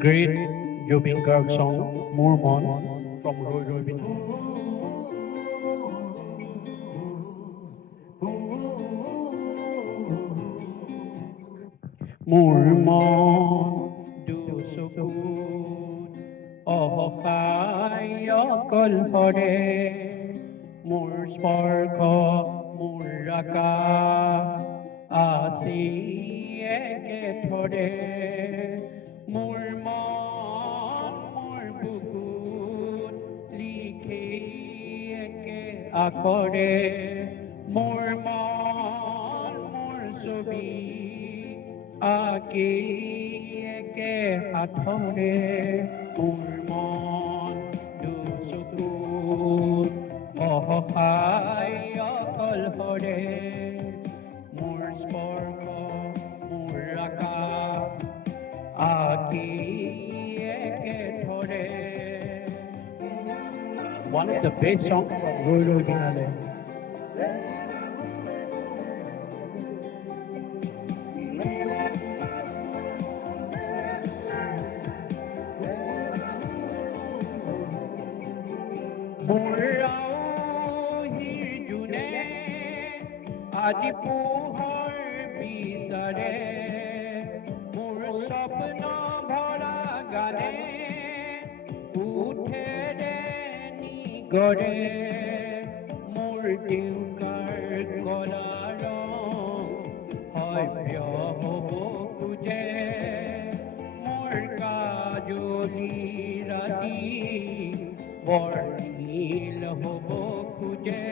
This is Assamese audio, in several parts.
great Jubin Garg song, Mormon, from Roy Roy Binay. Mormon, do so good, oh, high, kol hore, more sparko, more raka, asi, eke thore, more mon, more bukut, likhe, eke akore, more mon, more sobi, আকে একে হাতৰে মোৰ মন দুচকুত অসহায় অকলশৰে মোৰ স্পৰ্শ মোৰ আকাশ আকে একে ধৰে One of the best songs from Roy Roy Binay. আজি পোহৰ বিচাৰে মোৰ স্বপ্ন ভৰা গানে উঠেৰে নিগৰে মোৰ দেউকাৰ কলা ৰং সভ্য হ'ব খোজে মোৰ কাজলি ৰাতি বৰ নীল হ'ব খোজে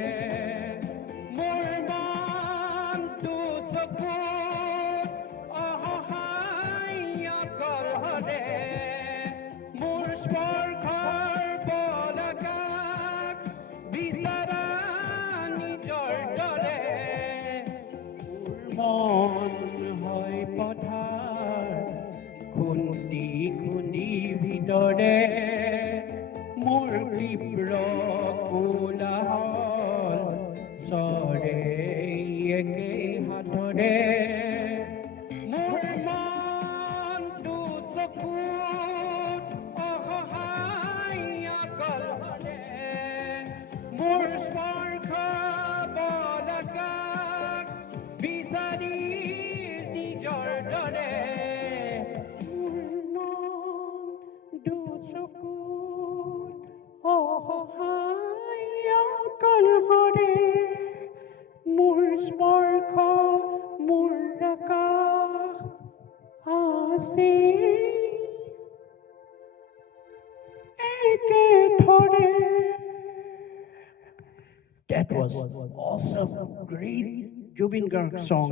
স্পৰ্শৰ পলকাক বিচাৰা নিজৰ দৰে মন হয় পথাৰ খুন্দি খুন্দি ভিতৰে মোৰ তীব্ৰ কোলাহল চৰে একে হাতৰে মোৰ মনটো চকুত মোৰ স্পৰ্শ বলকাক বিচাৰি নিজৰ দৰে মোৰ মন দুচকুত অসহায় অকলশৰে মোৰ স্পৰ্শ মোৰ আকাশ আছে একে ধৰে That was awesome, great Jubin Garg song.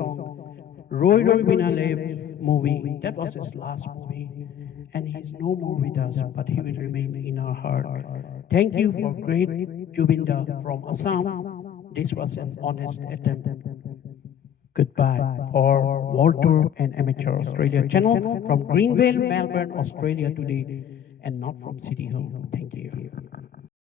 Roy Roy Binay's movie. That was his last movie. And he's no more with us, but he will remain in our heart. Thank you for great Jubinda from Assam. This was an honest attempt. Goodbye for World Tour and Amateur Australia channel from Greenvale, Melbourne, Australia today, and not from City Home. Thank you.